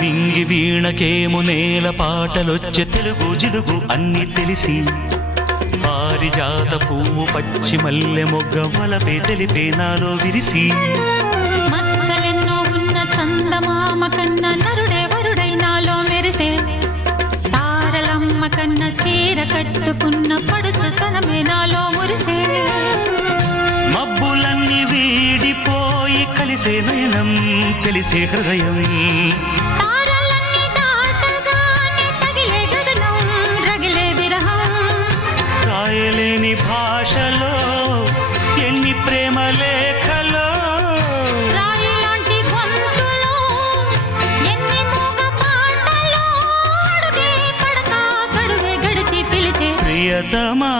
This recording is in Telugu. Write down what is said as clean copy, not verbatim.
నింగి వీణకేము నేల పాటలొచ్చే తెలుగు జిలుగు అన్ని తెలిసి పారిజాత పువ్వు పచ్చి మల్లె మొగ్గ వలపే తెలిపే నాలో విరిసి మచ్చలెన్నో ఉన్న చందమామ కన్నా నరుడే వరుడై నాలో మెరిసే తారలమ్మ కన్నా చీర కట్టుకున్న పడుచుతనమే నాలో మురిసే మబ్బులన్నీ వీడిపోయి కలిసే నయనం తెలిసే హృదయం తారలన్నీ దాటగానే తగిలే గగనం రగిలే విరహం రాయలేని భాషలో ఎన్ని ప్రేమ లేఖలో రాయిలాంటి గొంతులో ఎన్ని మూగ పాటలో అడుగే పడక గడువే గడిచి పిలిచే ప్రియతమా